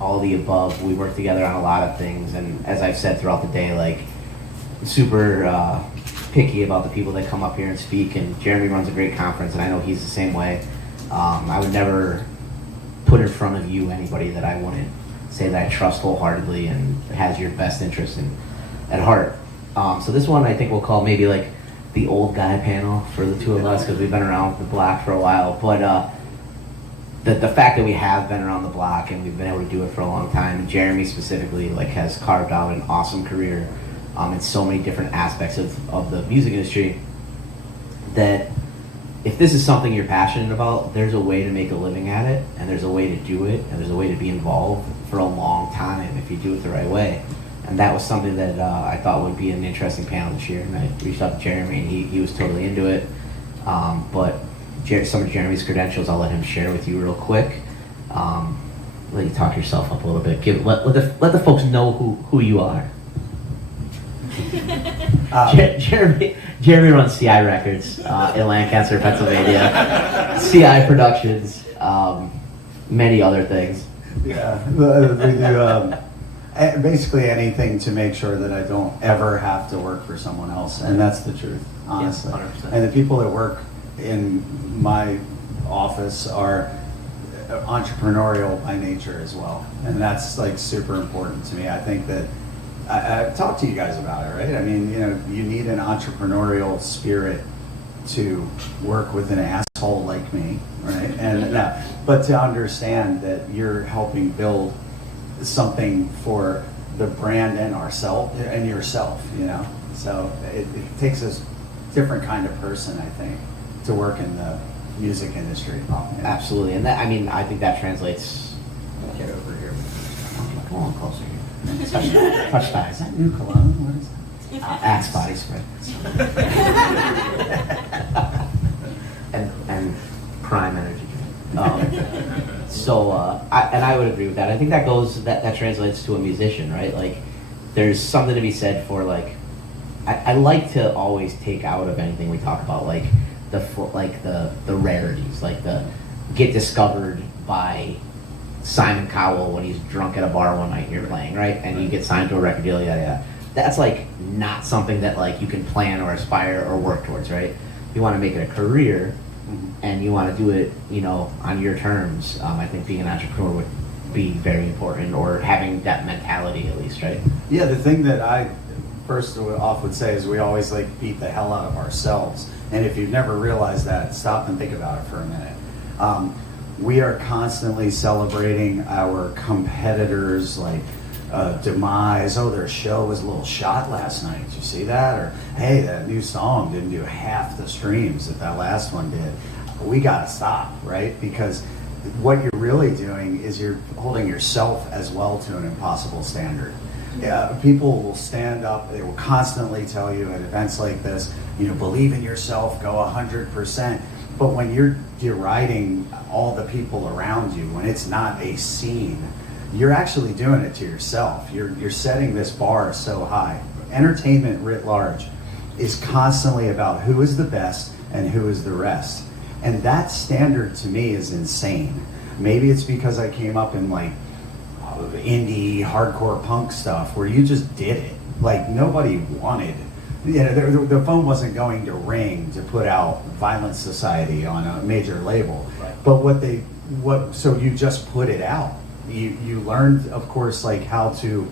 all the above. We work together on a lot of things, and as I've said throughout the day, like, super picky about the people that come up here and speak, and Jeremy runs a great conference, and I know he's the same way. I would never put in front of you anybody that I wouldn't say that I trust wholeheartedly and has your best interest at heart. So this one I think we'll call maybe like the old guy panel for the two of us, because we've been around the block for a while. But the fact that we have been around the block and we've been able to do it for a long time, and Jeremy specifically like has carved out an awesome career in so many different aspects of the music industry, that if this is something you're passionate about, there's a way to make a living at it, and there's a way to do it, and there's a way to be involved for a long time if you do it the right way. And that was something that I thought would be an interesting panel this year, and I reached out to Jeremy, and he was totally into it. But some of Jeremy's credentials I'll let him share with you real quick. Let you talk yourself up a little bit. Let the folks know who you are. Jeremy runs CI Records in Lancaster, Pennsylvania. CI Productions, many other things. Yeah, we do basically anything to make sure that I don't ever have to work for someone else, and that's the truth, honestly. Yeah, 100%. And the people that work in my office are entrepreneurial by nature as well, and that's like super important to me. I think that I've talked to you guys about it, right? I mean, you need an entrepreneurial spirit to work with an asshole like me, right? And but to understand that you're helping build something for the brand and ourselves and yourself, So it takes a different kind of person, I think, to work in the music industry. Absolutely, and that, I think that translates. Get over here. Come on, closer here. Touch thighs. Is that new cologne? What is that? Axe body spray. and prime energy drink. I would agree with that. I think that translates to a musician, right? Like, there's something to be said for like. I like to always take out of anything we talk about like the rarities, like the get discovered by Simon Cowell when he's drunk at a bar one night and you're playing, right? And you get signed to a record deal, yeah. That's like not something that like you can plan or aspire or work towards, right? You want to make it a career, and you want to do it, on your terms. I think being an entrepreneur would be very important, or having that mentality at least, right? Yeah, the thing that I first off would say is we always like beat the hell out of ourselves. And if you've never realized that, stop and think about it for a minute. We are constantly celebrating our competitors' demise. Oh, their show was a little shot last night. Did you see that? Or, hey, that new song didn't do half the streams that last one did. We gotta stop, right? Because what you're really doing is you're holding yourself as well to an impossible standard. People will stand up, they will constantly tell you at events like this, believe in yourself, go 100%. But when you're deriding all the people around you, when it's not a scene, you're actually doing it to yourself. You're setting this bar so high. Entertainment writ large is constantly about who is the best and who is the rest. And that standard to me is insane. Maybe it's because I came up in indie hardcore punk stuff where you just did it. Like nobody wanted, the phone wasn't going to ring to put out Violent Society on a major label. Right. But so you just put it out. You learned, of course, how to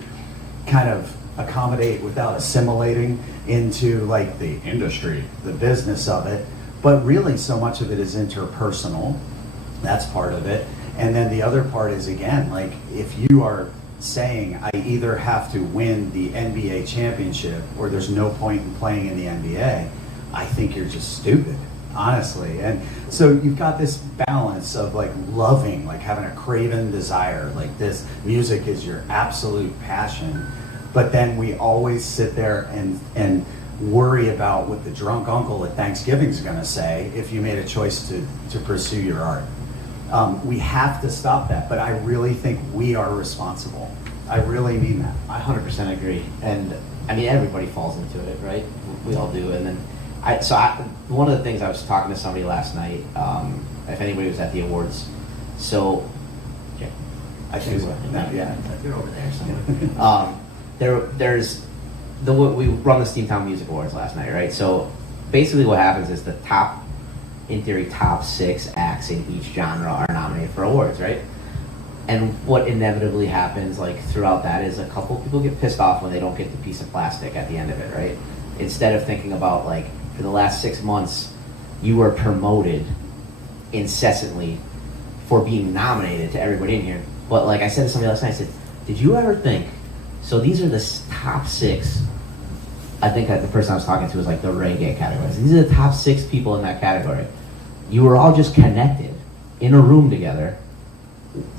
kind of accommodate without assimilating into the industry, the business of it. But really so much of it is interpersonal. That's part of it. And then the other part is, again, if you are saying I either have to win the NBA championship or there's no point in playing in the NBA, I think you're just stupid, honestly. And so you've got this balance of loving, having a craven desire, this music is your absolute passion, but then we always sit there and worry about what the drunk uncle at Thanksgiving is going to say if you made a choice to pursue your art. We have to stop that, but I really think we are responsible. I really mean that. I 100% agree, and everybody falls into it, right? We all do. And then one of the things I was talking to somebody last night, if anybody was at the awards, so I think so. No, yeah. You're over there somewhere. There's we run the Steamtown Music Awards last night, right? So basically what happens is the top, in theory, top 6 acts in each genre are nominated for awards, right? And what inevitably happens, like, throughout that is a couple people get pissed off when they don't get the piece of plastic at the end of it, right? Instead of thinking about, like, for the last 6 months, you were promoted incessantly for being nominated to everybody in here. But like I said to somebody last night, I said, did you ever think, so these are the top 6, I think that the person I was talking to was like the reggae category. These are the top 6 people in that category. You were all just connected in a room together.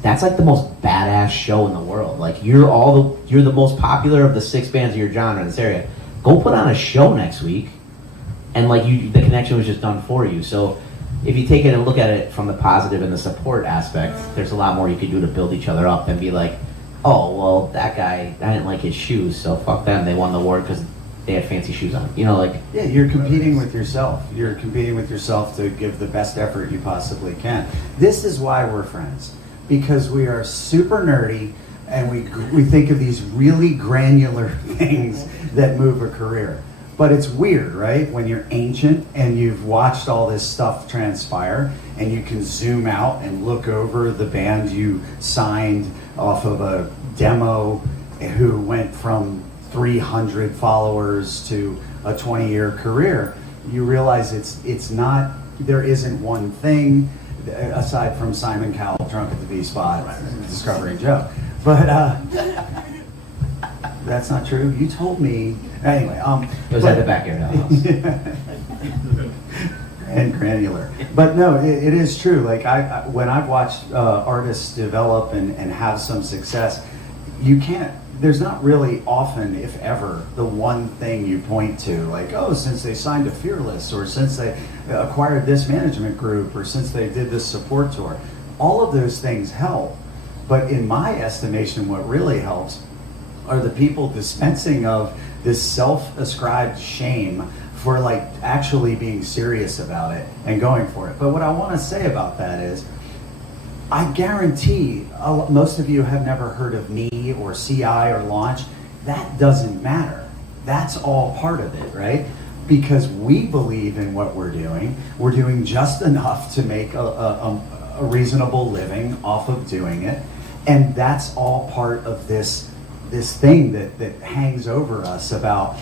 That's like the most badass show in the world. Like you're the most popular of the 6 bands of your genre in this area. Go put on a show next week, and like the connection was just done for you. So if you take it and look at it from the positive and the support aspect, there's a lot more you could do to build each other up than be like, oh, well, that guy, I didn't like his shoes, so fuck them. They won the award because they had fancy shoes on. You know, like... Yeah, you're competing with yourself. You're competing with yourself to give the best effort you possibly can. This is why we're friends. Because we are super nerdy, and we think of these really granular things that move a career. But it's weird, right? When you're ancient and you've watched all this stuff transpire and you can zoom out and look over the band you signed off of a demo who went from 300 followers to a 20-year career, you realize it's not, there isn't one thing aside from Simon Cowell drunk at the V-Spot discovering Joe. But that's not true. You told me. Anyway, it was at the back of your house. And granular. But no, it is true. Like when I've watched artists develop and have some success, you can't, there's not really often, if ever, the one thing you point to, like, oh, since they signed to Fearless, or since they acquired this management group, or since they did this support tour. All of those things help. But in my estimation, what really helps are the people dispensing of this self-ascribed shame for like actually being serious about it and going for it. But what I want to say about that is, I guarantee most of you have never heard of me or CI or Launch. That doesn't matter. That's all part of it, right? Because we believe in what we're doing. We're doing just enough to make a reasonable living off of doing it. And that's all part of this thing that hangs over us about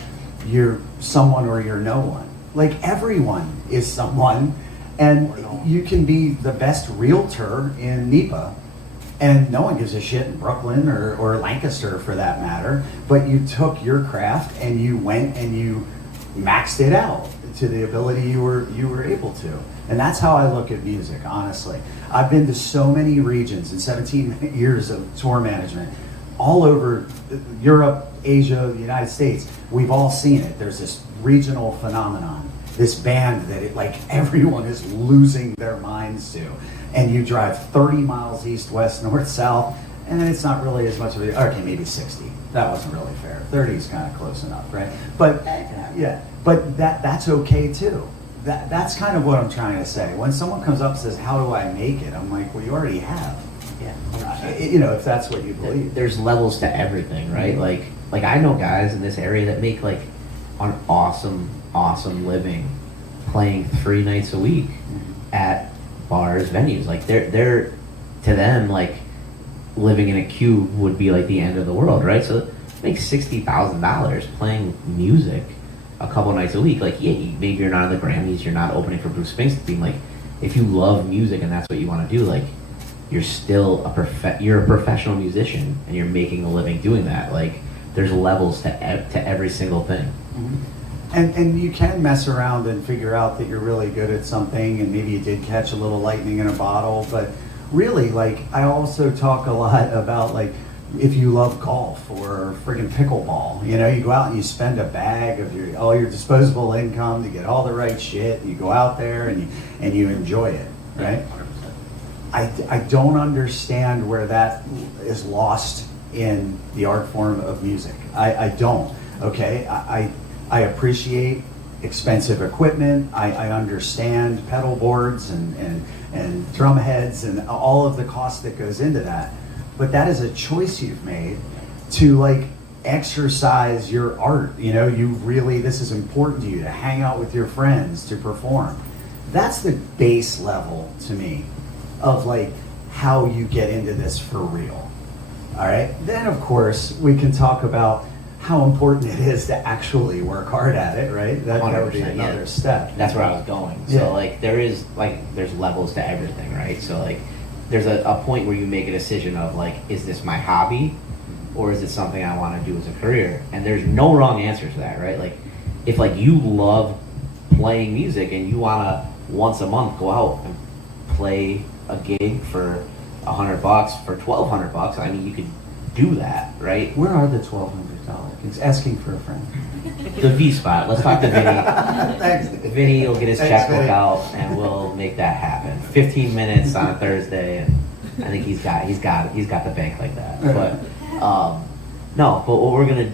you're someone or you're no one. Like everyone is someone, and you can be the best realtor in NEPA, and no one gives a shit in Brooklyn or Lancaster for that matter, but you took your craft and you went and you maxed it out to the ability you were able to. And that's how I look at music, honestly. I've been to so many regions in 17 years of tour management, all over Europe, Asia, the United States. We've all seen it. There's this regional phenomenon, this band that like everyone is losing their minds to. And you drive 30 miles east, west, north, south, and then it's not really as much of a, okay, maybe 60. That wasn't really fair. 30 is kind of close enough, right? But yeah, but that's okay too. That's kind of what I'm trying to say. When someone comes up and says, how do I make it? I'm like, well, you already have. Yeah. You know, if that's what you believe. There's levels to everything, right? Like I know guys in this area that make like an awesome living playing 3 nights a week at bars, venues. Like they're to them, like living in a cube would be like the end of the world, right? So make $60,000 playing music a couple nights a week. Like, yeah, maybe you're not on the Grammys, you're not opening for Bruce Springsteen. Like, if you love music and that's what you want to do, like, you're still you're a professional musician and you're making a living doing that. Like, there's levels to every single thing. Mm-hmm. And you can mess around and figure out that you're really good at something, and maybe you did catch a little lightning in a bottle. But really, like, I also talk a lot about, like, if you love golf or friggin' pickleball, you know, you go out and you spend a bag of all your disposable income to get all the right shit. And you go out there and you enjoy it, right? I don't understand where that is lost in the art form of music. I don't. Okay, I appreciate expensive equipment. I understand pedal boards and drum heads and all of the cost that goes into that. but that is a choice you've made to like exercise your art. You know, you really, this is important to you, to hang out with your friends, to perform. That's the base level to me of like how you get into this for real. All right. Then of course we can talk about how important it is to actually work hard at it, right? That would be another step. That's where I was going. So like there's levels to everything, right? So like there's a point where you make a decision of like, is this my hobby or is it something I want to do as a career? And there's no wrong answer to that, right? Like if like you love playing music and you want to once a month go out and play a gig for $100 for $1,200, I mean you could do that, right? Where are the $1,200? It's asking for a friend. The V spot. Let's talk to Vinny. Thanks. Vinny will get his checkbook out, and we'll make that happen. 15 minutes on a Thursday, and I think he's got the bank like that. But no, but what we're gonna,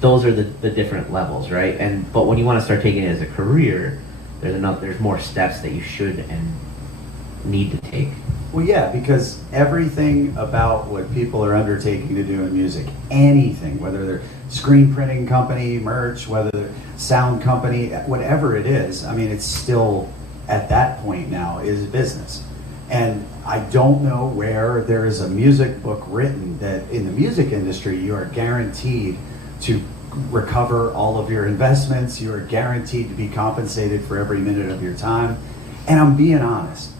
those are the different levels, right? But when you want to start taking it as a career, there's more steps that you should and need to take. Well, yeah, because everything about what people are undertaking to do in music, anything, whether they're screen printing company, merch, whether they're sound company, whatever it is, I mean, it's still at that point now is business. And I don't know where there is a music book written that in the music industry you are guaranteed to recover all of your investments, you are guaranteed to be compensated for every minute of your time. And I'm being honest.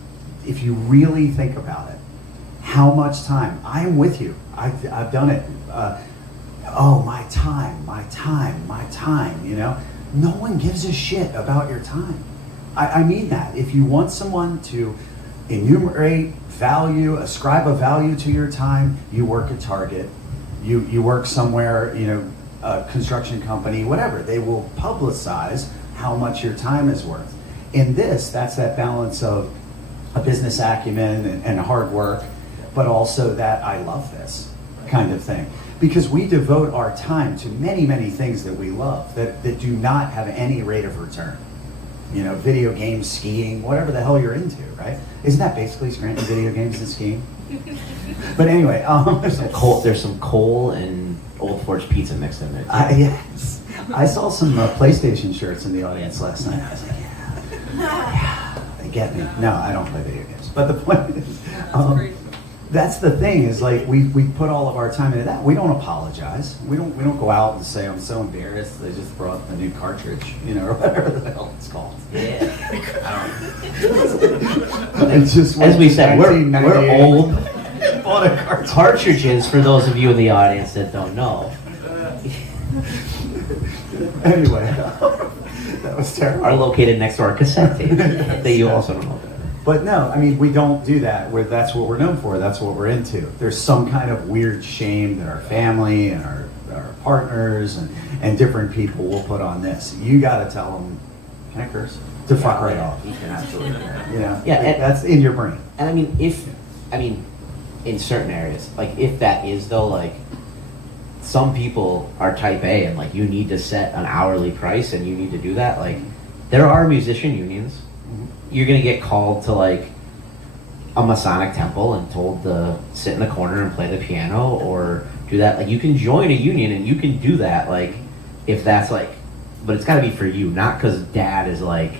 If you really think about it, how much time, I am with you. I've done it. My time, you know? No one gives a shit about your time. I mean that. If you want someone to enumerate value, ascribe a value to your time, you work at Target, you work somewhere, you know, a construction company, whatever. They will publicize how much your time is worth. In this, that's that balance of a business acumen and hard work, but also that I love this kind of thing. Because we devote our time to many, many things that we love that do not have any rate of return. You know, video games, skiing, whatever the hell you're into, right? Isn't that basically Scranton, video games and skiing? But anyway, there's some coal and Old Forge pizza mixed in there. Yes. I saw some PlayStation shirts in the audience last night. I was like, yeah. Get me. No, I don't play video games. But the point is, that's the thing is like we put all of our time into that. We don't apologize. We don't go out and say I'm so embarrassed they just brought the new cartridge, you know, or whatever the hell it's called. Yeah. It's just as we said, we're old. Bought a cartridge. Cartridges, for those of you in the audience that don't know. Anyway. That was terrible. Are located next to our cassette tape that you also don't know. But no, I mean, we don't do that. That's what we're known for. That's what we're into. There's some kind of weird shame that our family and our partners and different people will put on this. You got to tell them, can I curse? To fuck right off. You can absolutely. You know, yeah, that's in your brain. And I mean, in certain areas, like if that is though, like some people are type A and like you need to set an hourly price and you need to do that. Like there are musician unions. You're gonna get called to like a Masonic temple and told to sit in the corner and play the piano or do that. Like you can join a union and you can do that. Like if that's like, but it's gotta be for you, not because dad is like,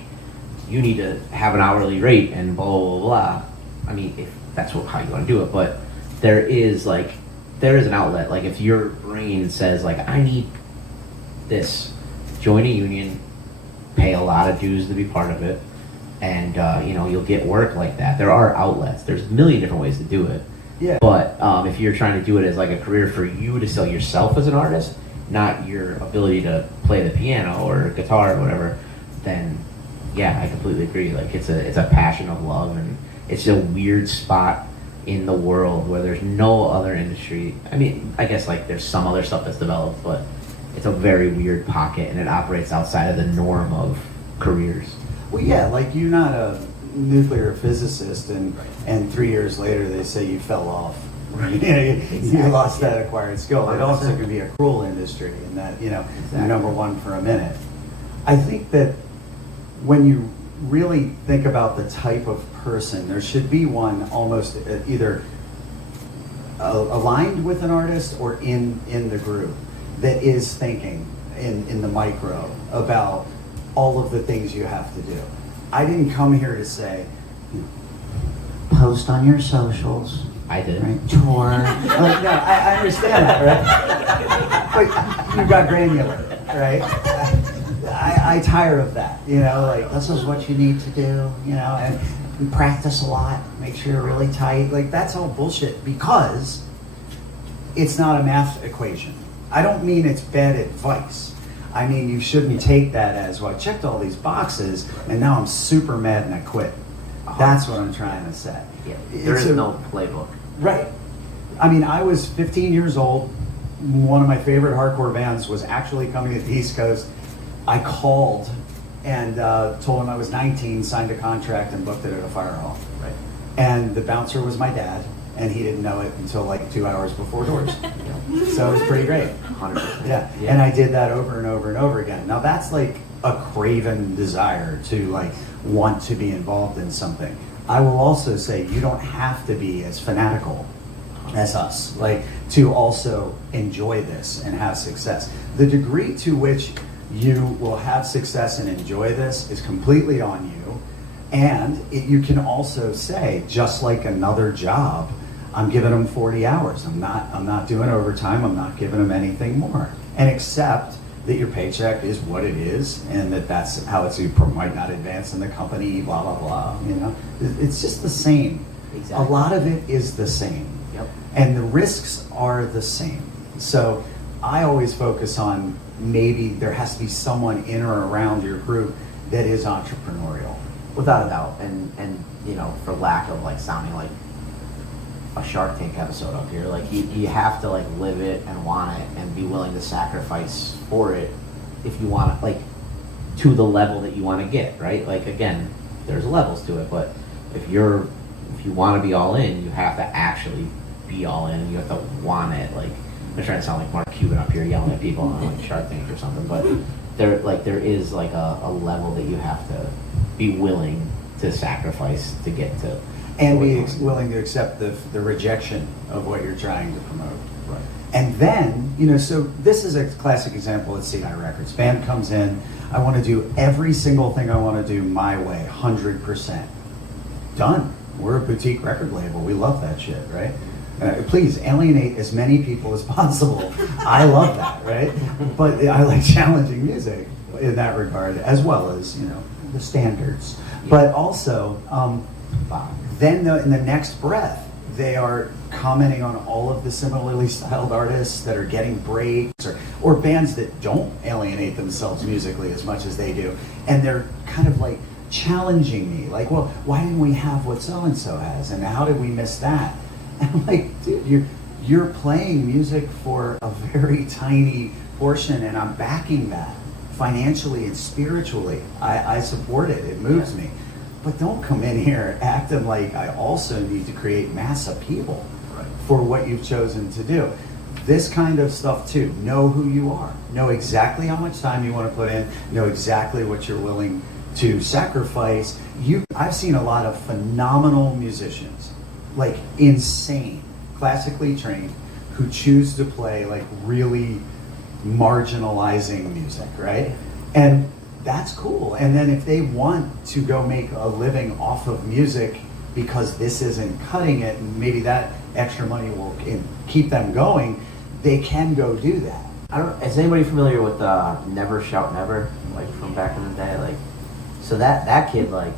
you need to have an hourly rate and blah, blah, blah. I mean, if that's how you wanna do it, but there is an outlet. Like if your brain says like, I need this, join a union, pay a lot of dues to be part of it, and you'll get work like that. There are outlets. There's a million different ways to do it. Yeah. But if you're trying to do it as like a career for you to sell yourself as an artist, not your ability to play the piano or guitar or whatever, then yeah, I completely agree. Like it's a passion of love, and it's a weird spot in the world where there's no other industry. I mean, I guess like there's some other stuff that's developed, but it's a very weird pocket and it operates outside of the norm of careers. Well, yeah, like you're not a nuclear physicist and 3 years later they say you fell off. Right? You lost that acquired skill. It also can be a cruel industry in that, you're number one for a minute. I think that when you really think about the type of person, there should be one almost either aligned with an artist or in the group that is thinking in the micro about all of the things you have to do. I didn't come here to say, post on your socials. I did. Right? Tour. Like, no, I understand that, right? But you got granular, right? I tire of that, like, this is what you need to do, and practice a lot, make sure you're really tight. Like, that's all bullshit because it's not a math equation. I don't mean it's bad advice. I mean, you shouldn't take that as, well, I checked all these boxes and now I'm super mad and I quit. That's what I'm trying to say. Yeah, there is no playbook. Right. I mean, I was 15 years old. One of my favorite hardcore bands was actually coming to the East Coast. I called and told him I was 19, signed a contract, and booked it at a fire hall. Right. And the bouncer was my dad, and he didn't know it until like 2 hours before doors. So it was pretty great. 100%. Yeah. And I did that over and over and over again. Now that's like a craven desire to like want to be involved in something. I will also say you don't have to be as fanatical as us, like to also enjoy this and have success. The degree to which you will have success and enjoy this is completely on you. And you can also say, just like another job, I'm giving them 40 hours. I'm not doing overtime. I'm not giving them anything more. And accept that your paycheck is what it is, and that's how it's. You might not advance in the company, blah blah blah. It's just the same. Exactly. A lot of it is the same. Yep. And the risks are the same. So I always focus on maybe there has to be someone in or around your group that is entrepreneurial. Without a doubt, and for lack of like sounding like a Shark Tank episode up here, like you have to like live it and want it and be willing to sacrifice for it if you want it, like to the level that you want to get, right? Like again, there's levels to it, but if you want to be all in, you have to actually be all in. You have to want it. Like I'm trying to sound like Mark Cuban up here yelling at people on like Shark Tank or something, but there is like a level that you have to be willing to sacrifice to get to. And be willing to accept the rejection of what you're trying to promote. Right. And then, so this is a classic example at CI Records. Band comes in, I want to do every single thing I want to do my way, 100%. Done. We're a boutique record label. We love that shit, right? Please alienate as many people as possible. I love that, right? But I like challenging music in that regard, as well as, the standards. Yeah. But also, then in the next breath, they are commenting on all of the similarly styled artists that are getting breaks or bands that don't alienate themselves musically as much as they do. And they're kind of like challenging me, like, well, why didn't we have what so-and-so has? And how did we miss that? And I'm like, dude, you're playing music for a very tiny portion, and I'm backing that financially and spiritually. I support it. It moves me. But don't come in here acting like I also need to create mass appeal for what you've chosen to do. This kind of stuff too. Know who you are. Know exactly how much time you want to put in. Know exactly what you're willing to sacrifice. I've seen a lot of phenomenal musicians, like insane, classically trained, who choose to play like really marginalizing music, right? And that's cool. And then if they want to go make a living off of music because this isn't cutting it, and maybe that extra money will keep them going, they can go do that. Is anybody familiar with Never Shout Never, like from back in the day? Like, so that kid like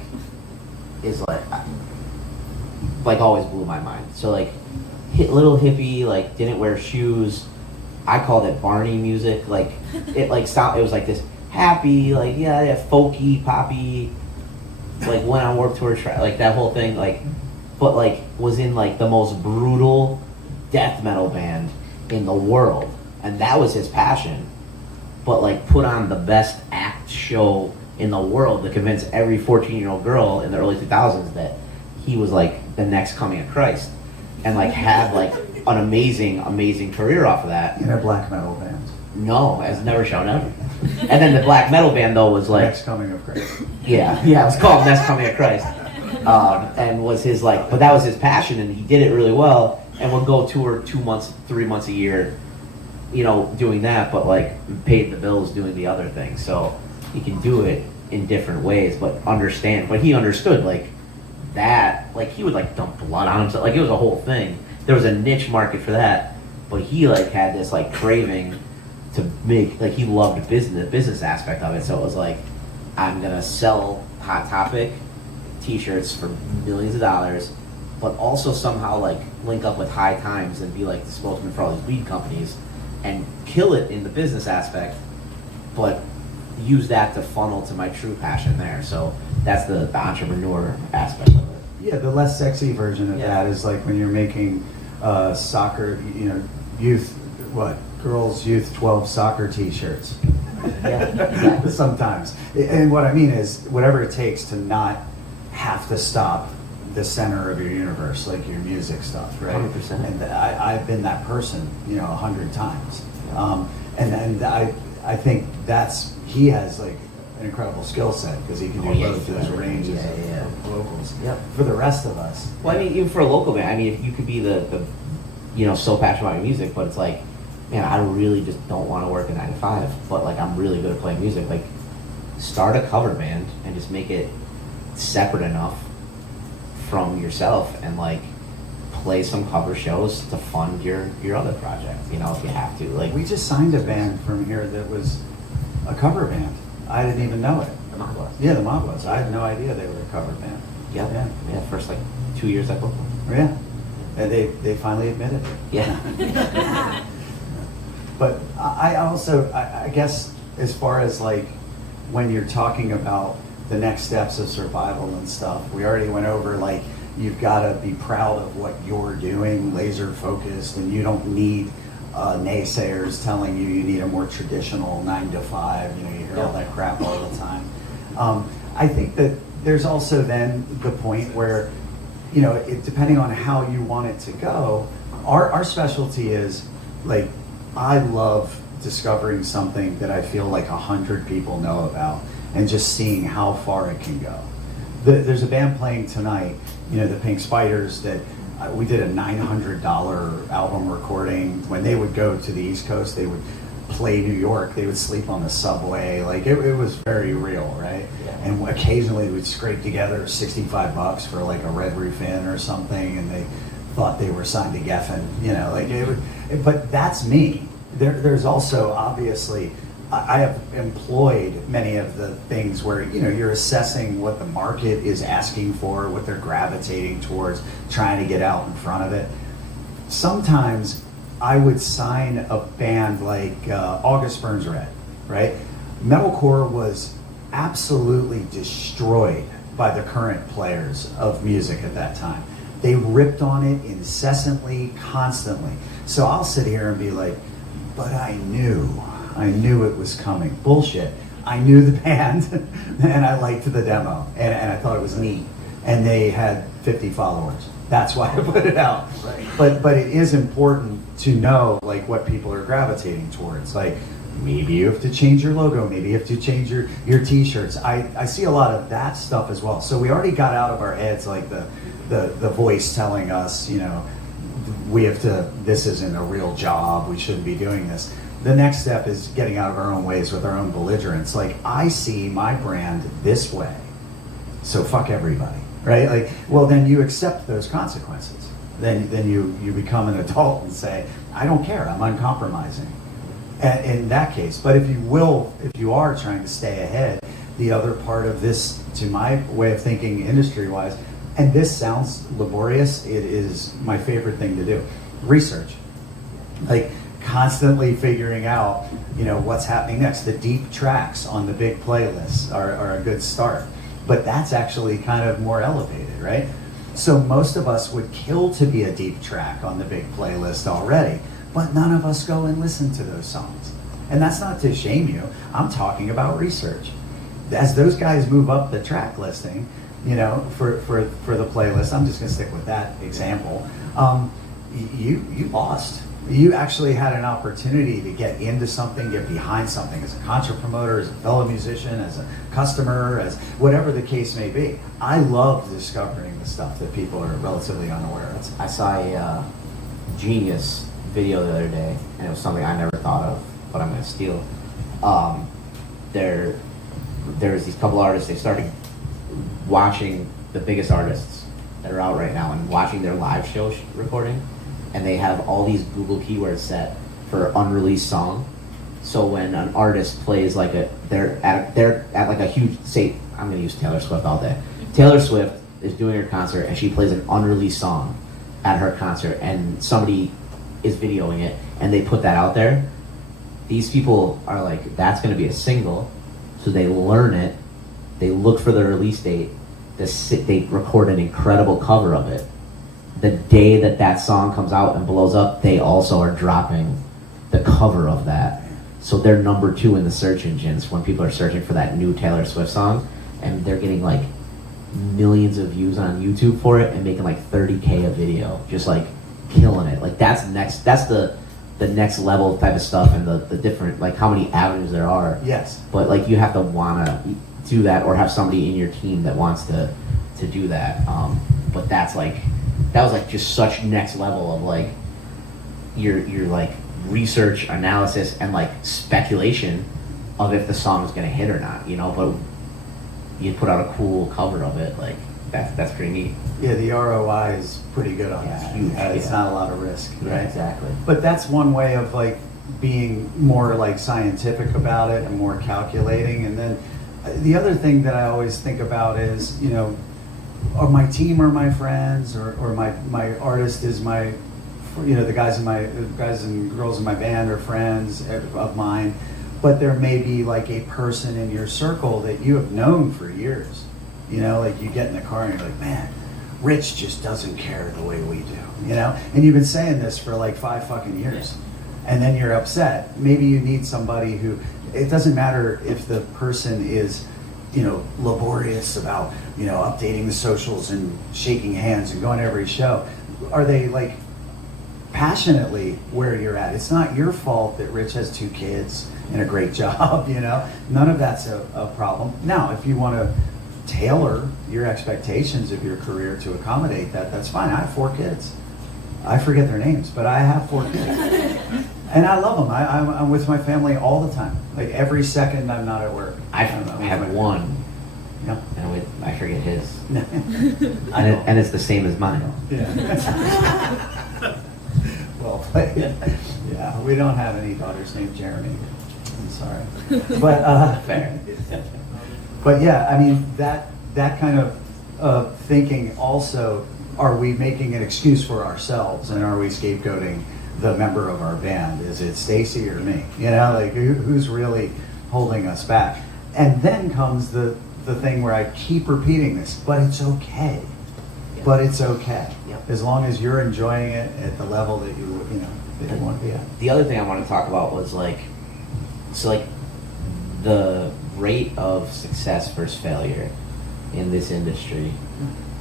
is like always blew my mind. So like little hippie, like didn't wear shoes. I called it Barney music. Like it was like this happy, like folky, poppy, like went on Warped Tour, like that whole thing, like, but like was in like the most brutal death metal band in the world, and that was his passion. But like put on the best act show in the world to convince every 14-year-old girl in the early 2000s that he was like the next coming of Christ, and like had like an amazing career off of that. In a black metal band. No, as Never Shout Never. And then the black metal band though was like Next Coming of Christ. Yeah, it was called Next Coming of Christ. And was his but that was his passion, and he did it really well. and would go tour 2 months, 3 months a year, you know, doing that, but like paid the bills doing the other thing. So he can do it in different ways, but he understood like that, like he would like dump blood on himself, like it was a whole thing. There was a niche market for that, but he like had this like craving to make, like he loved the business aspect of it. So it was like, I'm gonna sell Hot Topic t-shirts for millions of dollars, but also somehow like link up with High Times and be like the spokesman for all these weed companies and kill it in the business aspect, but use that to funnel to my true passion there. So that's the entrepreneur aspect of it. Yeah, the less sexy version of that is like when you're making soccer, you know, girls youth 12 soccer t-shirts. Yeah. Sometimes. And what I mean is whatever it takes to not have to stop the center of your universe, like your music stuff, right? 100%. And I've been that person, you know, 100 times. And I think he has like an incredible skill set because he can do both those ranges of vocals. Yep. For the rest of us. Well, I mean, even for a local band, I mean, if you could be the you know, so passionate about your music, but it's like, man, I really just don't want to work a 9 to 5, but like I'm really good at playing music. Like, start a cover band and just make it separate enough from yourself, and like play some cover shows to fund your other project. You know, if you have to. Like, We just signed a band from here that was a cover band. I didn't even know it. the Mob was. Yeah, the Mob was. I had no idea they were a cover band. Yeah. First like 2 years I booked them. Yeah. And they finally admitted it. Yeah. But I also, I guess, as far as like when you're talking about the next steps of survival and stuff, we already went over like you've got to be proud of what you're doing, laser focused, and you don't need naysayers telling you need a more traditional 9 to 5. You know, you hear all that crap all the time. I think that there's also then the point where, you know, depending on how you want it to go, our specialty is like, I love discovering something that I feel like 100 people know about and just seeing how far it can go. There's a band playing tonight, you know, the Pink Spiders, that we did a $900 album recording. When they would go to the East Coast, they would play New York, they would sleep on the subway. Like it was very real, right? Yeah. And occasionally we'd scrape together $65 for like a Red Roof Inn or something, and they thought they were signed to Geffen, you know, like it would, but that's me. There's also obviously, I have employed many of the things where, you know, you're assessing what the market is asking for, what they're gravitating towards, trying to get out in front of it. Sometimes I would sign a band like August Burns Red, right? Metalcore was absolutely destroyed by the current players of music at that time. They ripped on it incessantly, constantly. So I'll sit here and be like, but I knew it was coming. Bullshit. I knew the band and I liked the demo and I thought it was neat. And they had 50 followers. That's why I put it out. Right. But it is important to know like what people are gravitating towards. Like maybe you have to change your logo, maybe you have to change your t-shirts. I see a lot of that stuff as well. So we already got out of our heads like the voice telling us, you know, this isn't a real job, we shouldn't be doing this. The next step is getting out of our own ways with our own belligerence. Like, I see my brand this way, so fuck everybody, right? Like, well, then you accept those consequences. Then you become an adult and say, I don't care, I'm uncompromising. In that case, but if you are trying to stay ahead, the other part of this, to my way of thinking industry-wise, and this sounds laborious, it is my favorite thing to do. Research. Like constantly figuring out, you know, what's happening next. The deep tracks on the big playlists are a good start. But that's actually kind of more elevated, right? So most of us would kill to be a deep track on the big playlist already, but none of us go and listen to those songs. And that's not to shame you. I'm talking about research. As those guys move up the track listing, you know, for the playlist, I'm just going to stick with that example. You lost. You actually had an opportunity to get into something, get behind something as a concert promoter, as a fellow musician, as a customer, as whatever the case may be. I love discovering the stuff that people are relatively unaware of. I saw genius video the other day, and it was something I never thought of, but I'm gonna steal. There's these couple artists. They started watching the biggest artists that are out right now and watching their live show recording, and they have all these Google keywords set for unreleased song. So when an artist plays like they're at like a huge, say, I'm gonna use Taylor Swift all day. Taylor Swift is doing her concert and she plays an unreleased song at her concert, and somebody is videoing it and they put that out there. These people are like, that's gonna be a single, so they learn it, they look for the release date, they record an incredible cover of it. The day that song comes out and blows up, they also are dropping the cover of that. So they're number 2 in the search engines when people are searching for that new Taylor Swift song, and they're getting like millions of views on YouTube for it and making like $30K a video, just like killing it. Like that's the next level type of stuff, and the different, like how many avenues there are. Yes. But like you have to wanna do that or have somebody in your team that wants to do that. But that was like just such next level of like your like research, analysis, and like speculation of if the song is gonna hit or not, you know. But you put out a cool cover of it, like that's pretty neat. Yeah, the ROI is pretty good on that. Huge, It's yeah. not a lot of risk, Yeah, right? exactly. But that's one way of like being more like scientific about it and more calculating. And then the other thing that I always think about is, you know, or my team are my friends, or my artist is my, you know, the guys and girls in my band are friends of mine. But there may be like a person in your circle that you have known for years. You know, like you get in the car and you're like, man, Rich just doesn't care the way we do, you know? And you've been saying this for like 5 fucking years. And then you're upset. Maybe you need somebody who, it doesn't matter if the person is, you know, laborious about, you know, updating the socials and shaking hands and going to every show. Are they like passionately where you're at? It's not your fault that Rich has 2 kids and a great job, you know? None of that's a problem. Now, if you want to tailor your expectations of your career to accommodate that, that's fine. I have 4 kids. I forget their names, but I have 4 kids. And I love them. I'm with my family all the time. Like every second I'm not at work. I have one, Yep. and I forget his, I know. and it's the same as mine. Yeah. Well played. Yeah, we don't have any daughters named Jeremy. I'm sorry. But Fair. But yeah, I mean that kind of thinking also, are we making an excuse for ourselves, and are we scapegoating the member of our band? Is it Stacy or me? You know, like who's really holding us back? And then comes the thing where I keep repeating this, but it's okay. Yeah. But it's okay. Yep. As long as you're enjoying it at the level that you want to be at. The other thing I want to talk about was like the rate of success versus failure in this industry.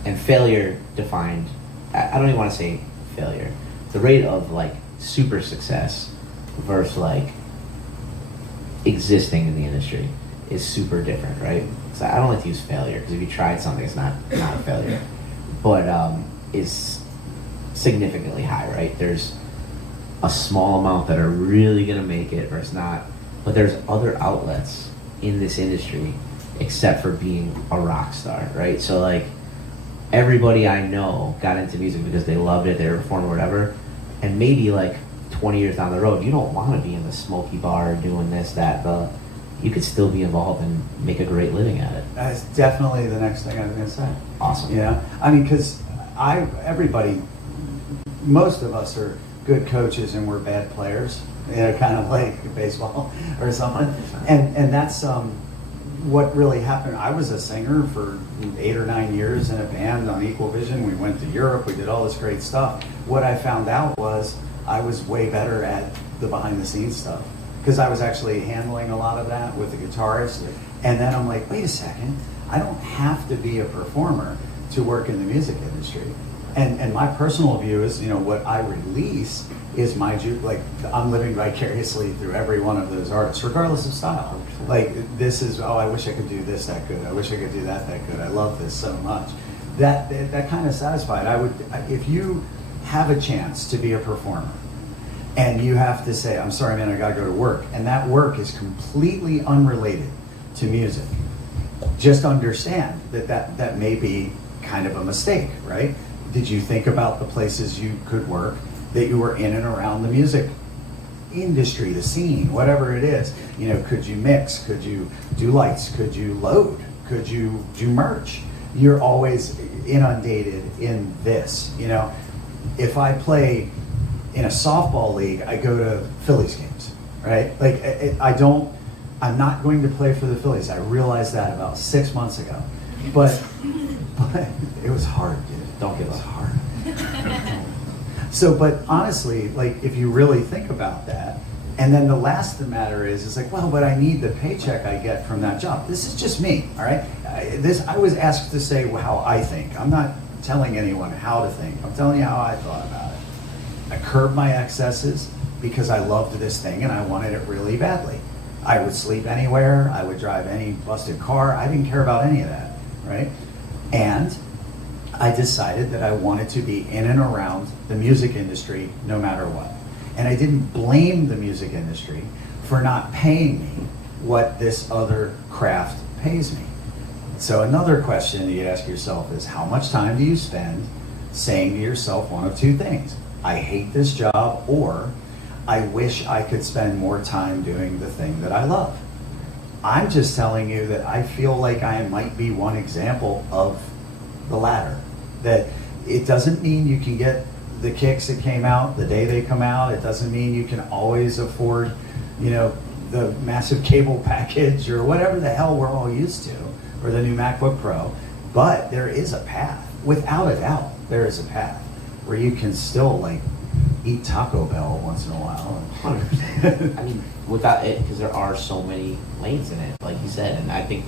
And failure defined, I don't even want to say failure, the rate of like super success versus like existing in the industry is super different, right? So I don't like to use failure, because if you tried something, it's not a failure, but is significantly high, right? There's a small amount that are really gonna make it versus not, but there's other outlets in this industry except for being a rock star, right? So like everybody I know got into music because they loved it, they were performing or whatever, and maybe like 20 years down the road, you don't want to be in the smoky bar doing this, that, but you could still be involved and make a great living at it. That's definitely the next thing I was going to say. Awesome. Yeah, I mean, because everybody, most of us are good coaches and we're bad players, you know, kind of like baseball or something. And that's what really happened. I was a singer for 8 or 9 years in a band on Equal Vision. We went to Europe, we did all this great stuff. What I found out was I was way better at the behind the scenes stuff, because I was actually handling a lot of that with the guitarist. And then I'm like, wait a second, I don't have to be a performer to work in the music industry. And my personal view is, you know, what I release is my like I'm living vicariously through every one of those artists, regardless of style. Like this is, oh, I wish I could do this that good. I wish I could do that good. I love this so much. That kind of satisfied. If you have a chance to be a performer and you have to say, I'm sorry, man, I gotta go to work, and that work is completely unrelated to music, just understand that may be kind of a mistake, right? Did you think about the places you could work that you were in and around the music industry, the scene, whatever it is? You know, could you mix? Could you do lights? Could you load? Could you do merch? You're always inundated in this. You know, if I play in a softball league, I go to Phillies games, right? Like I'm not going to play for the Phillies. I realized that about 6 months ago, but it was hard, dude. Don't give It was up. hard. So, but honestly, like if you really think about that, and then the last of the matter is like, well, but I need the paycheck I get from that job. This is just me, all right? I was asked to say how I think. I'm not telling anyone how to think. I'm telling you how I thought about it. I curbed my excesses because I loved this thing and I wanted it really badly. I would sleep anywhere. I would drive any busted car. I didn't care about any of that, right? And I decided that I wanted to be in and around the music industry no matter what. And I didn't blame the music industry for not paying me what this other craft pays me. So another question that you ask yourself is, how much time do you spend saying to yourself one of two things? I hate this job, or I wish I could spend more time doing the thing that I love. I'm just telling you that I feel like I might be one example of the latter. That it doesn't mean you can get the kicks that came out the day they come out. It doesn't mean you can always afford, you know, the massive cable package or whatever the hell we're all used to, or the new MacBook Pro. But there is a path, without a doubt, there is a path where you can still like eat Taco Bell once in a while. 100%. I mean, without it, because there are so many lanes in it, like you said, and I think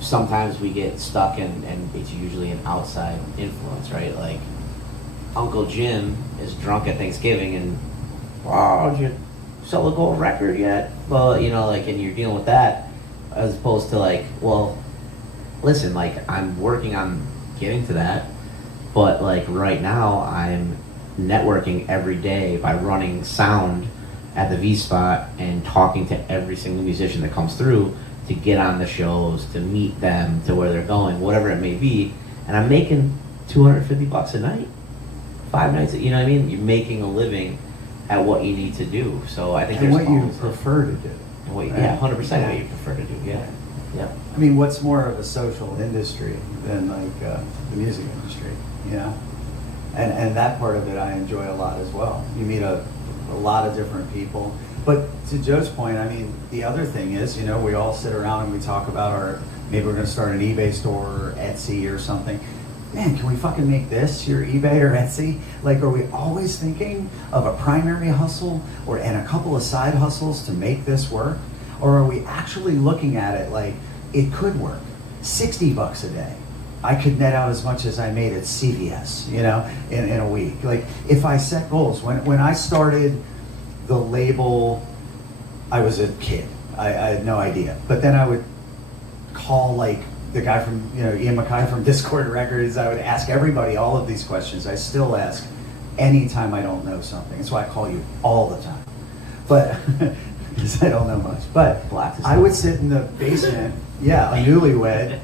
sometimes we get stuck in, and it's usually an outside influence, right? Like Uncle Jim is drunk at Thanksgiving, and wow, did you sell a gold record yet? Well, you know, like, and you're dealing with that, as opposed to like, well, listen, like I'm working on getting to that, but like right now I'm networking every day by running sound at the V Spot and talking to every single musician that comes through to get on the shows, to meet them, to where they're going, whatever it may be. And I'm making $250 a night, 5 nights, you know what I mean? You're making a living at what you need to do. So I think And there's what you always- prefer to do. and what, right? yeah, 100% what you prefer to do, yeah. Yeah. I mean, what's more of a social industry than like the music industry, you know? And that part of it I enjoy a lot as well. You meet a lot of different people. But to Joe's point, I mean, the other thing is, you know, we all sit around and we talk about maybe we're going to start an eBay store or Etsy or something. Man, can we fucking make this your eBay or Etsy? Like, are we always thinking of a primary hustle and a couple of side hustles to make this work? Or are we actually looking at it like it could work? $60 a day. I could net out as much as I made at CVS, you know, in a week. Like, if I set goals, when I started the label, I was a kid. I had no idea. But then I would call like the guy from, you know, Ian MacKay from Discord Records. I would ask everybody all of these questions. I still ask anytime I don't know something. That's why I call you all the time. But because I don't know much. But I would sit in the basement, yeah, a newlywed.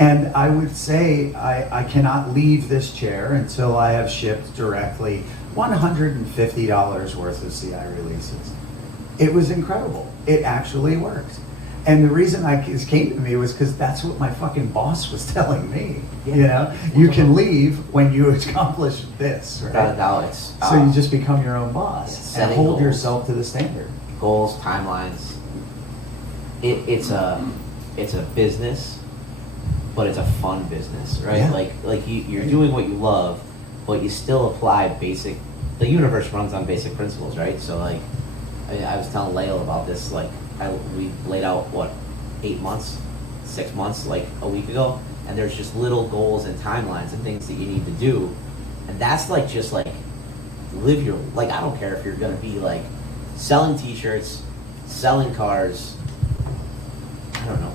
And I would say, I cannot leave this chair until I have shipped directly $150 worth of CI releases. It was incredible. It actually worked. And the reason this came to me was because that's what my fucking boss was telling me. Yeah. You know, you can leave when you accomplish this, right? Without a doubt, it's So you just become your own boss and setting hold goals. yourself to the standard. goals, timelines. It's a business, but it's a fun business, right? Yeah. Like you're doing what you love, but you still apply basic. The universe runs on basic principles, right? So like, I was telling Lael about this. Like, we laid out 8 months, 6 months, like a week ago, and there's just little goals and timelines and things that you need to do, and that's like just like live your like. I don't care if you're gonna be like selling T-shirts, selling cars. I don't know,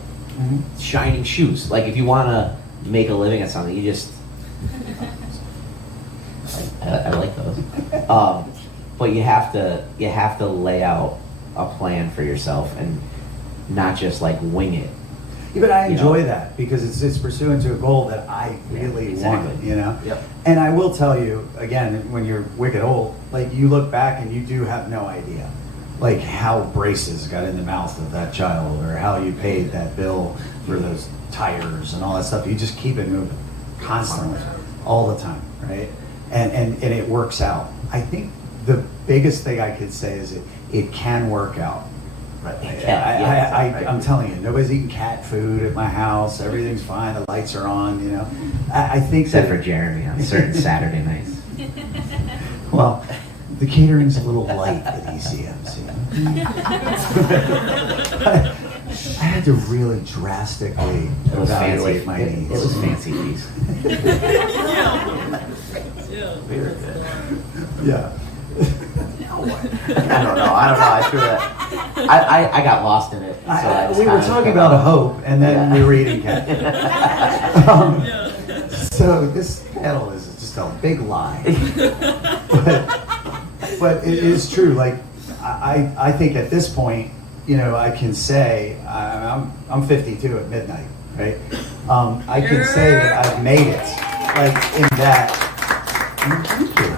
shining shoes. Like if you want to make a living at something, you just I like those. But you have to lay out a plan for yourself and not just like wing it. Yeah, but I You enjoy know? that because it's pursuant to a goal that I really exactly. want, you know? Yep. And I will tell you, again, when you're wicked old, like you look back and you do have no idea, like how braces got in the mouth of that child or how you paid that bill for those tires and all that stuff. You just keep it moving constantly, all the time, right? And it works out. I think the biggest thing I could say is it can work out. Right. I'm telling you, nobody's eating cat food at my house. Everything's fine. The lights are on. You know, I think Except that, for Jeremy on certain Saturday nights. well, the catering's a little light at ECMC. I had to really drastically It was evaluate fancy. my It needs. was fancy feast. Very good. Yeah. I don't know. I threw that. I got lost in it. So I just We were kinda talking kept about a on. hope, and then Yeah. we were eating cat. So this panel is just a big lie. But it is true. Like I think at this point, you know, I can say I'm 52 at midnight, right? I can say that I've made it, like in that. Thank you.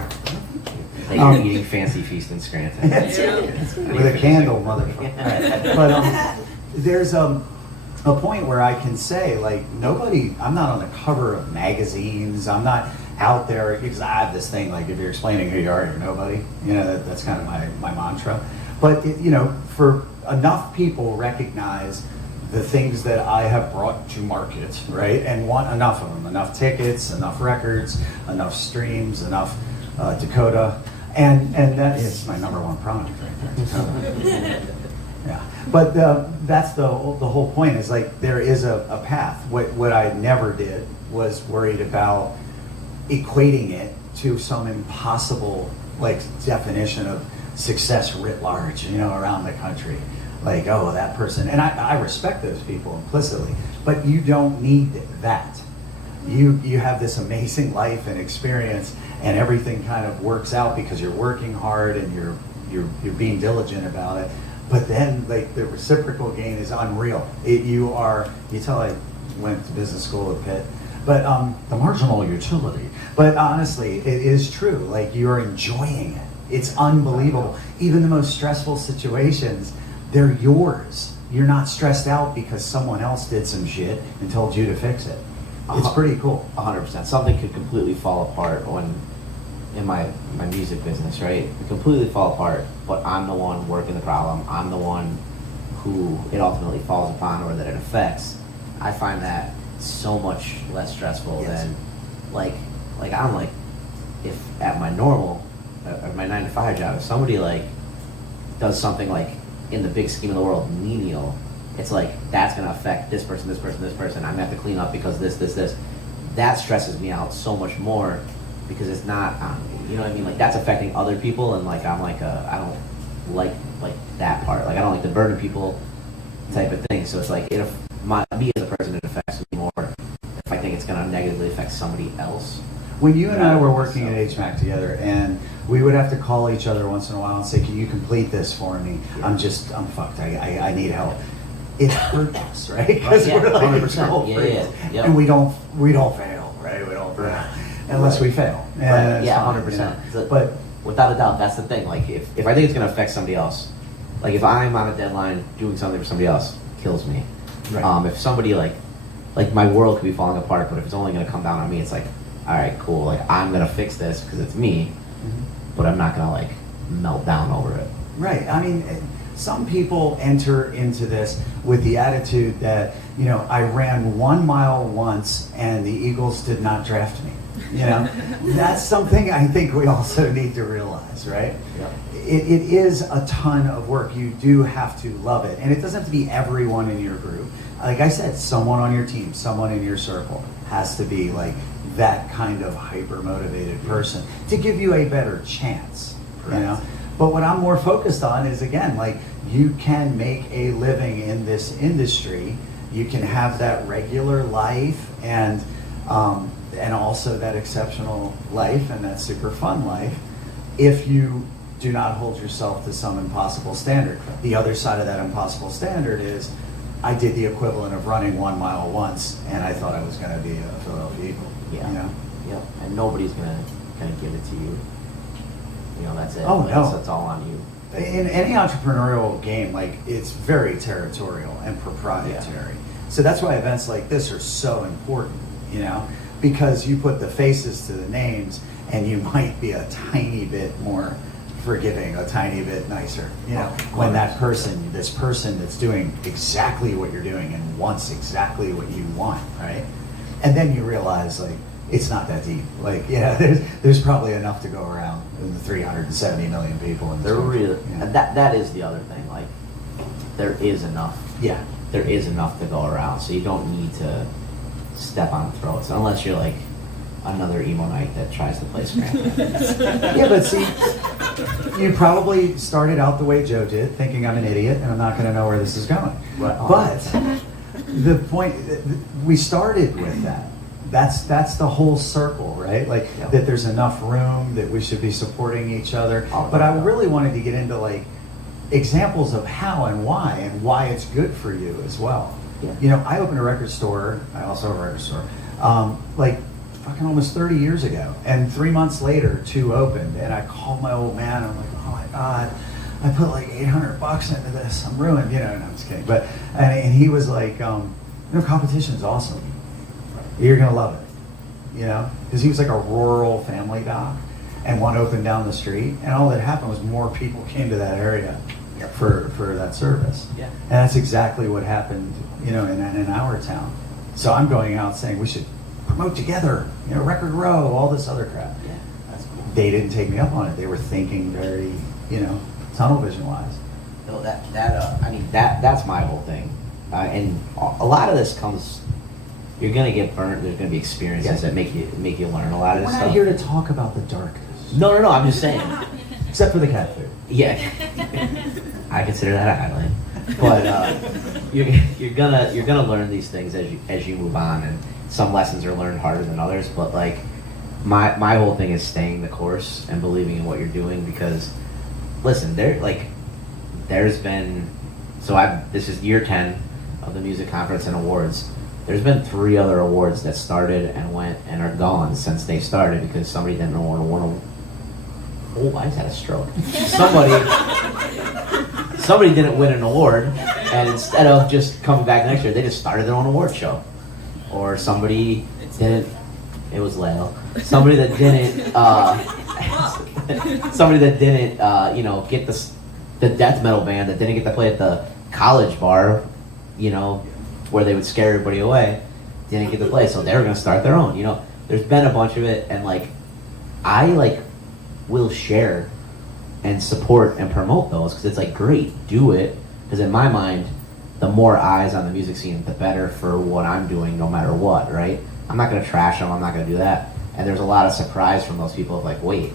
Like you're eating fancy feast in Scranton. With a candle, motherfucker. But there's a point where I can say, like, I'm not on the cover of magazines. I'm not out there because I have this thing, like, if you're explaining who you are, you're nobody. You know, that's kind of my mantra. But, you know, for enough people recognize the things that I have brought to market, right? And want enough of them, enough tickets, enough records, enough streams, enough Dakota. And that is my number one product right there. Yeah, but that's the whole point. Is like there is a path. What I never did was worried about equating it to some impossible like definition of success writ large, you know, around the country. Like, oh, that person, and I respect those people implicitly, but you don't need that. You have this amazing life and experience, and everything kind of works out because you're working hard and you're being diligent about it. But then, like, the reciprocal gain is unreal. You tell I went to business school at Pitt, but the marginal utility. But honestly, it is true. Like, you're enjoying it. It's unbelievable. Even the most stressful situations, they're yours. You're not stressed out because someone else did some shit and told you to fix it. It's pretty cool. 100%. Something could completely fall apart in my music business, right? It could completely fall apart, but I'm the one working the problem. I'm the one who it ultimately falls upon or that it affects. I find that so much less stressful than like I'm like, if at my normal, at my 9-to-5 job, if somebody like does something like in the big scheme of the world menial, it's like that's gonna affect this person, this person, this person. I'm gonna have to clean up because this. That stresses me out so much more because it's not, you know what I mean? Like that's affecting other people, and like I'm like I don't like that part. Like I don't like the burden people type of thing. So it's like me as a person, it affects me more if I think it's gonna negatively affect somebody else. When you and I were working at HMAC together, and we would have to call each other once in a while and say, "Can you complete this for me? Yeah. I'm fucked. I need help." It hurt us, right? Because Yeah, we're like 100%. control Yeah, freaks. yeah. And we don't fail, right? We don't fail unless we fail. And Right. it's Yeah, fine, 100%. you know? But without a doubt, that's the thing. Like if I think it's gonna affect somebody else, like if I'm on a deadline doing something for somebody else, kills me. Right. If somebody like my world could be falling apart, but if it's only gonna come down on me, it's like, all right, cool. Like I'm gonna fix this because it's me, but I'm not gonna like melt down over it. right. I mean, some people enter into this with the attitude that, you know, I ran 1 mile once and the Eagles did not draft me. You know, that's something I think we also need to realize, right? Yep. It is a ton of work. You do have to love it. And it doesn't have to be everyone in your group. Like I said, someone on your team, someone in your circle has to be like that kind of hyper motivated person to give you a better chance, you know? But what I'm more focused on is, again, like you can make a living in this industry. You can have that regular life, and and also that exceptional life and that super fun life if you do not hold yourself to some impossible standard. The other side of that impossible standard is I did the equivalent of running 1 mile once and I thought I was going to be a Philadelphia Eagle. Yeah. You know? Yep. And nobody's gonna give it to you. You know, that's it. Oh, Like, no. That's all on you. In any entrepreneurial game, like, it's very territorial and proprietary. So that's why events like this are so important, you know, because you put the faces to the names and you might be a tiny bit more forgiving, a tiny bit nicer, you know, when that person, this person that's doing exactly what you're doing and wants exactly what you want, right? And then you realize, like, it's not that deep. Like, yeah, there's probably enough to go around in the 370 million people in this There country, really, you know? and that is the other thing. Like, there is enough. Yeah. There is enough to go around, so you don't need to step on throats unless you're like another emo night that tries to play Scranton. Yeah, but see, you probably started out the way Joe did, thinking I'm an idiot and I'm not going to know where this is going. Right. But the point, we started with that. That's the whole circle, right? Like, Yep. that there's enough room, that we should be supporting each other. Oh, But I yeah. really wanted to get into, like, examples of how and why it's good for you as well. Yeah. You know, I opened a record store. I also have a record store. Like, fucking almost 30 years ago. And 3 months later, 2 opened. And I called my old man. I'm like, oh my God, I put like $800 into this. I'm ruined. You know, no, I'm just kidding. But, and he was like, competition's awesome. You're going to love it. You know? Because he was like a rural family doc. And one opened down the street. And all that happened was more people came to that area for that service. Yeah. And that's exactly what happened, you know, in our town. So I'm going out saying we should promote together, you know, Record Row, all this other crap. Yeah, that's cool. They didn't take me up on it. They were thinking very, you know, tunnel vision wise. No, I mean, that's my whole thing. And a lot of this comes, you're gonna get burnt. There's gonna be experiences that make you learn a lot of We're this not stuff. here to talk about the darkness. No, I'm just saying. Except for the cat food. Yeah, I consider that a highlight. But you're gonna learn these things as you move on, and some lessons are learned harder than others. But like my whole thing is staying the course and believing in what you're doing, because listen, there's been this is year 10 of the music conference and awards. There's been 3 other awards that started and went and are gone since they started because somebody didn't want to win. Oh, I just had a stroke. Somebody didn't win an award, and instead of just coming back next year, they just started their own award show. Or somebody didn't. It was Lale. Somebody that didn't. You know, get the death metal band that didn't get to play at the college bar, you know, where they would scare everybody away, didn't get to play, so they were gonna start their own. You know, there's been a bunch of it, and like, I will share and support and promote those because it's like, great, do it. Because in my mind, the more eyes on the music scene, the better for what I'm doing, no matter what, right? I'm not gonna trash them. I'm not gonna do that. And there's a lot of surprise from those people of like, wait,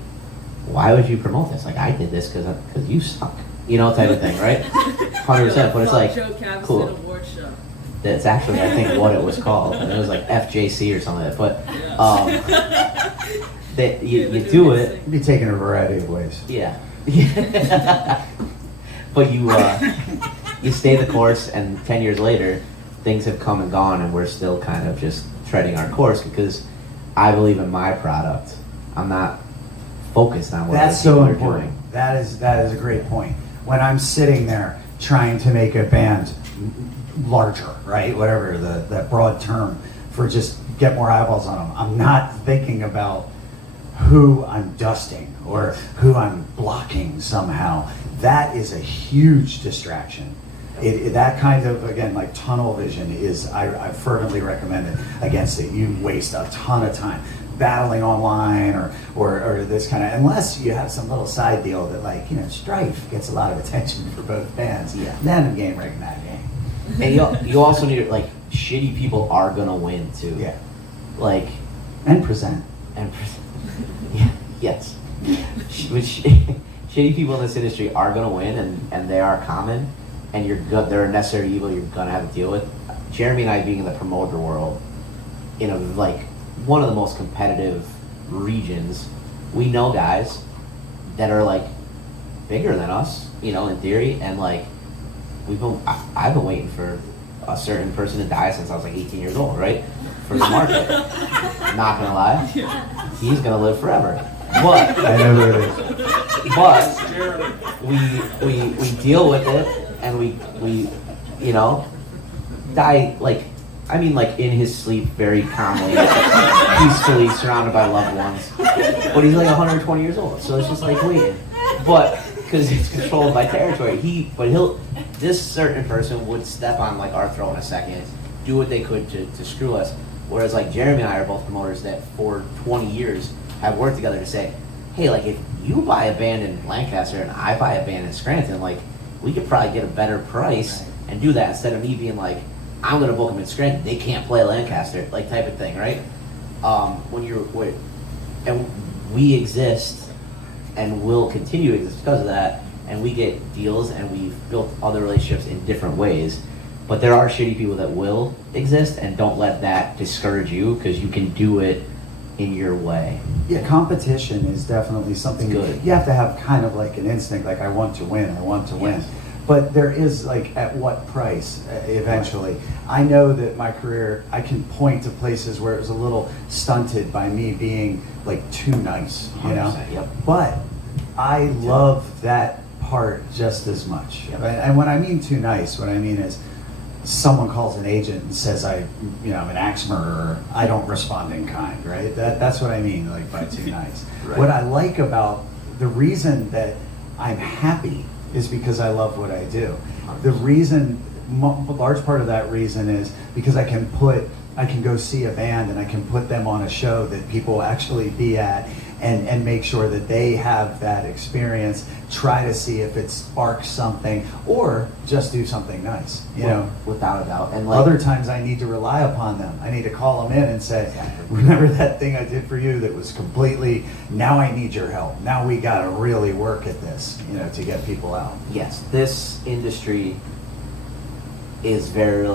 why would you promote this? Like, I did this because you suck, you know, type of thing, right? 100%. But it's like, Joe Caviston cool. Award show. That's actually, I think, what it was called. And it was like FJC or something. But that you do it. It'd be taken a variety of ways. Yeah. But you stay the course, and 10 years later, things have come and gone, and we're still kind of just treading our course because I believe in my product. I'm not focused on what That's other people so are important. doing. That is a great point. When I'm sitting there trying to make a band larger, right? Whatever that broad term for just get more eyeballs on them. I'm not thinking about who I'm dusting or who I'm blocking somehow. That is a huge distraction. That kind of, again, like tunnel vision is, I fervently recommend it against it. You waste a ton of time battling online or this kind of, unless you have some little side deal that, like, you know, Strife gets a lot of attention for both bands. Yeah. Then game right in that game. And you also need, like, shitty people are gonna win too. Yeah. Like, And present. and yeah, yes. Which shitty people in this industry are gonna win, and they are common, and they're a necessary evil you're gonna have to deal with. Jeremy and I being in the promoter world, in a like one of the most competitive regions. We know guys that are like bigger than us, you know, in theory, and like I've been waiting for a certain person to die since I was like 18 years old, right? For the market. Not gonna lie, he's gonna live forever. But I know who it is. but we deal with it, and we you know, die like, I mean, like in his sleep, very calmly, peacefully, surrounded by loved ones. But he's like 120 years old, so it's just like waiting. But because it's controlled by territory, this certain person would step on like our throat in a second, do what they could to screw us. Whereas like Jeremy and I are both promoters that for 20 years have worked together to say, hey, like if you buy a band in Lancaster and I buy a band in Scranton, like we could probably get a better price and do that instead of me being like, I'm gonna book them in Scranton, they can't play Lancaster, like type of thing, right? And we exist and will continue to exist because of that, and we get deals and we've built other relationships in different ways. But there are shitty people that will exist, and don't let that discourage you because you can do it in your way. Yeah, competition is definitely something Good. you have to have kind of like an instinct, like I want to win, I want to win. But there is like at what price eventually. I know that my career, I can point to places where it was a little stunted by me being like too nice, you know? 100%, yep. But I love that part just as much. Yep. And when I mean too nice, what I mean is someone calls an agent and says I'm an axe murderer, I don't respond in kind, right? That's what I mean, like by too nice. Right. What I like about the reason that I'm happy is because I love what I do. The reason, a large part of that reason is because I can go see a band and I can put them on a show that people will actually be at and make sure that they have that experience, try to see if it sparks something, or just do something nice, you know? Without a doubt. And like, Other times I need to rely upon them. I need to call them in and say, Exactly. remember that thing I did for you that was completely, now I need your help. Now we gotta really work at this, to get people out. yes, this industry is very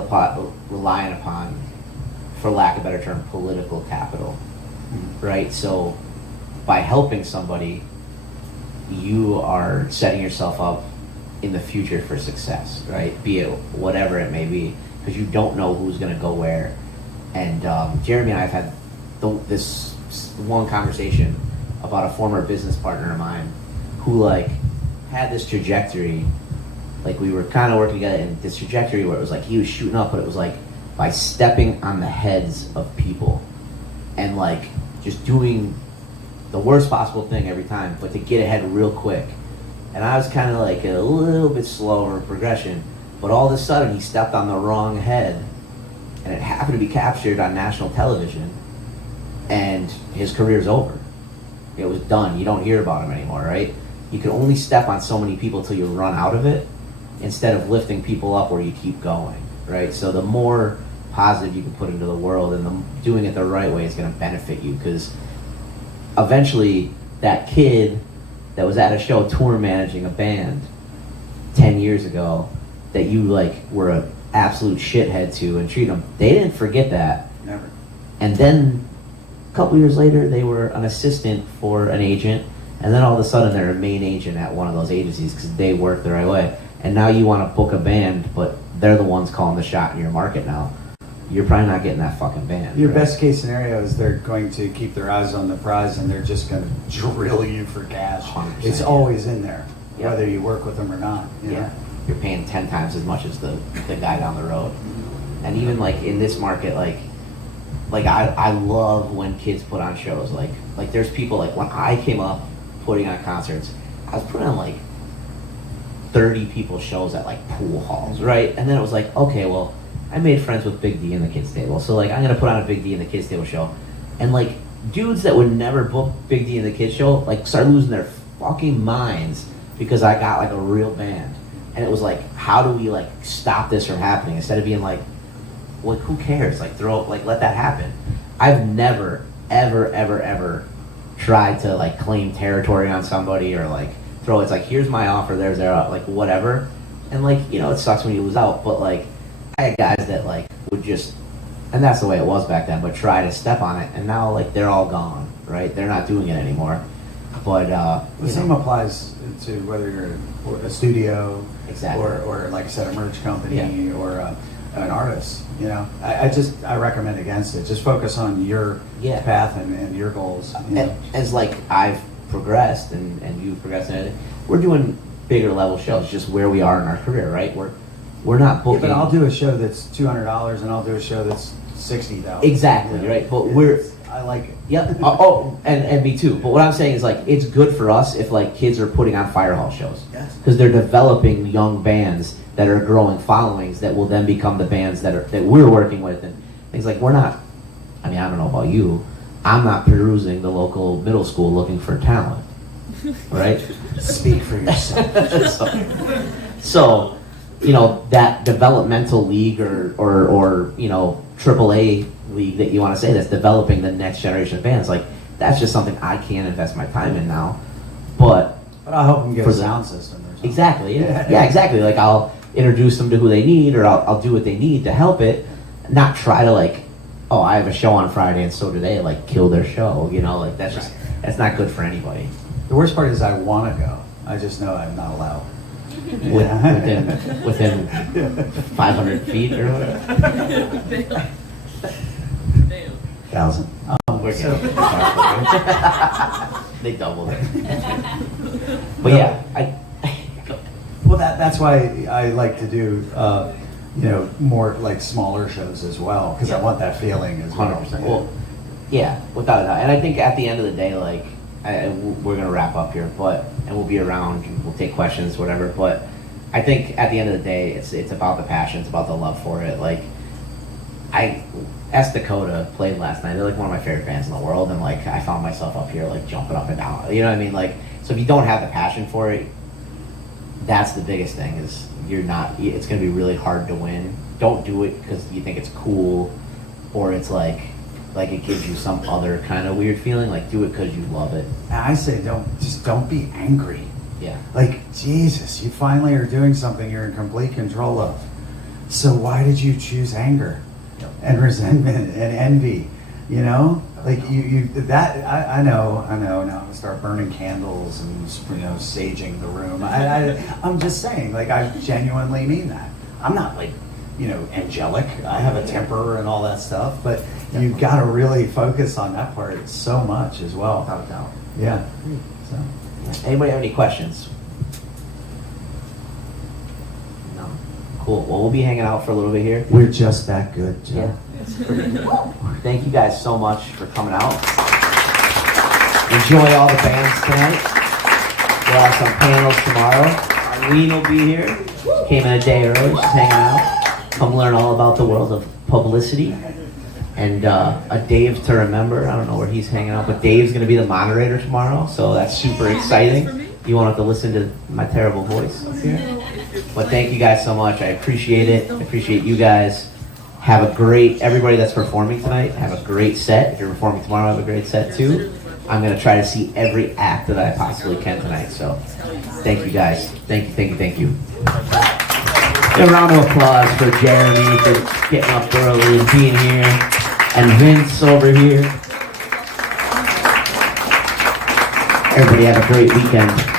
reliant upon, for lack of a better term, political capital, right? So by helping somebody, you are setting yourself up in the future for success, right? Be it whatever it may be, because you don't know who's going to go where. And Jeremy and I have had this one conversation about a former business partner of mine who like had this trajectory, like we were kind of working together in this trajectory where it was like he was shooting up, but it was like by stepping on the heads of people and like just doing the worst possible thing every time, but to get ahead real quick. And I was kind of like a little bit slower progression, but all of a sudden he stepped on the wrong head, and it happened to be captured on national television, and his career's over. It was done. You don't hear about him anymore, right? You can only step on so many people till you run out of it, instead of lifting people up where you keep going, right? So the more positive you can put into the world, and doing it the right way is going to benefit you, because eventually that kid that was at a show tour managing a band 10 years ago that you like were an absolute shithead to and treat them, they didn't forget that. Never. And then a couple years later they were an assistant for an agent, and then all of a sudden they're a main agent at one of those agencies because they work the right way. And now you want to book a band, but they're the ones calling the shot in your market now. You're probably not getting that fucking band. Your right? best case scenario is they're going to keep their eyes on the prize and they're just going to drill you for cash. 100%, It's yeah. always in there, Yeah. whether you work with them or not. You know? Yeah, you're paying 10 times as much as the guy down the road. And even like in this market, like I love when kids put on shows. Like there's people, like when I came up putting on concerts, I was putting on like 30 people shows at like pool halls, right? And then it was like, okay, well, I made friends with Big D in the kids table, so like I'm gonna put on a Big D in the kids table show. And like dudes that would never book Big D in the kids show like start losing their fucking minds because I got like a real band. And it was like, how do we like stop this from happening, instead of being like who cares, like let that happen. I've never ever tried to like claim territory on somebody or like it's like, here's my offer, there's their like whatever. And like, it sucks when you lose out, but like I had guys that like would just and that's the way it was back then, but try to step on it, and now like they're all gone, right? They're not doing it anymore. But The same applies to whether you're a studio, Exactly. or like I said, a merch company, Yeah. or an artist. You know, I recommend against it. Just focus on your Yeah. path and your goals. You know? as like I've progressed and you've progressed, and we're doing bigger level shows, just where we are in our career, right? We're not Yeah, booking. but I'll do a show that's $200, and I'll do a show that's $60,000. Exactly, right? But we're I like it. Yep. And me too. But what I'm saying is like it's good for us if like kids are putting on fire hall shows, Yes. because they're developing young bands that are growing followings that will then become the bands that we're working with, and things like we're not. I mean, I don't know about you. I'm not perusing the local middle school looking for talent, right? Speak for yourself. So, you know, that developmental league or you know, AAA league that you want to say that's developing the next generation of bands, like that's just something I can't invest my time in now. But I'll help them get For a the- sound system or something. exactly, yeah, exactly. Like I'll introduce them to who they need, or I'll do what they need to help it, not try to like, oh, I have a show on Friday and so do they, like kill their show, you know, like that's not good for anybody. The worst part is I want to go. I just know I'm not allowed. Within 500 feet or whatever. 1,000. We're So- They doubled it. But yeah, Well, that's why I like to do, you know, more like smaller shows as well, because I Yeah. want that feeling as well. 100%. Well, yeah, without a doubt. And I think at the end of the day, like, we're gonna wrap up here, and we'll be around, and we'll take questions, whatever. But I think at the end of the day, it's about the passion, it's about the love for it. Like, S Dakota played last night. They're like one of my favorite bands in the world, and like I found myself up here like jumping up and down. You know what I mean? Like, so if you don't have the passion for it, that's the biggest thing. Is you're not. It's gonna be really hard to win. Don't do it because you think it's cool, or it's like it gives you some other kind of weird feeling. Like, do it because you love it. And I say don't be angry. Yeah. Like, Jesus, you finally are doing something you're in complete control of. So why did you choose anger and resentment and envy? You know, like I know. Now I'm gonna start burning candles and, you know, saging the room. I'm just saying, like, I genuinely mean that. I'm not like, you know, angelic. I have a temper and all that stuff, but you've got to really focus on that part so much as well. Without a doubt. Yeah. So. Anybody have any questions? No. Cool. Well, we'll be hanging out for a little bit here. We're just that good, Joe. Yeah. Thank you guys so much for coming out. Enjoy all the bands tonight. We'll have some panels tomorrow. Arlene will be here. She came in a day early. She's hanging out. Come learn all about the world of publicity. And a Dave to remember. I don't know where he's hanging out, but Dave's going to be the moderator tomorrow, so that's super exciting. You won't have to listen to my terrible voice up here. But thank you guys so much. I appreciate it. I appreciate you guys. Have a great, everybody that's performing tonight, have a great set. If you're performing tomorrow, have a great set too. I'm going to try to see every act that I possibly can tonight. So thank you guys. Thank you. A round of applause for Jeremy for getting up early and being here. And Vince over here. Everybody have a great weekend.